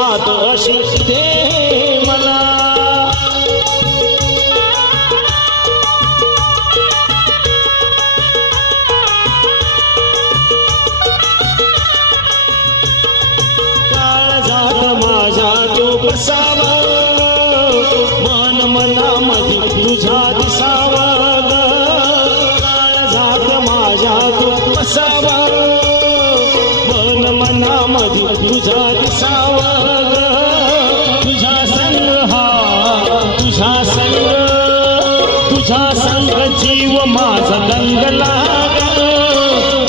अशी ते मला काळजात माझ्या तू बसावा मन मनामध्ये तुझ्या दिसावा काळजात माझ्या तू बसावा मन मनामध्ये तुझ्या दिसावा तुझा संग जीव माझा दंगला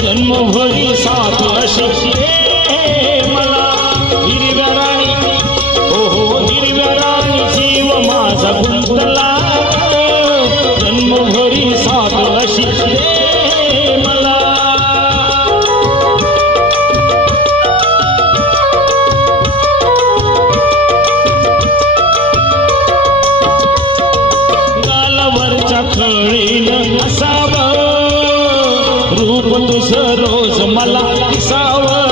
जन्मभरी साथ अशी मला हिरव्या राणी हो हिरव्या राणी जीव माझा गुंतला जन्मभरी साथ अशी मला खळीन असावं रूप तुझं रोज मला दिसावं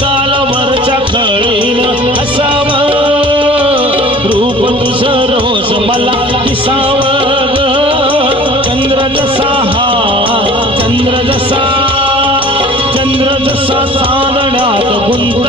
गालावरच्या खळीन असावं रूप तुझं रोज मला दिसावं चंद्र जसा चांदण्यात गुंत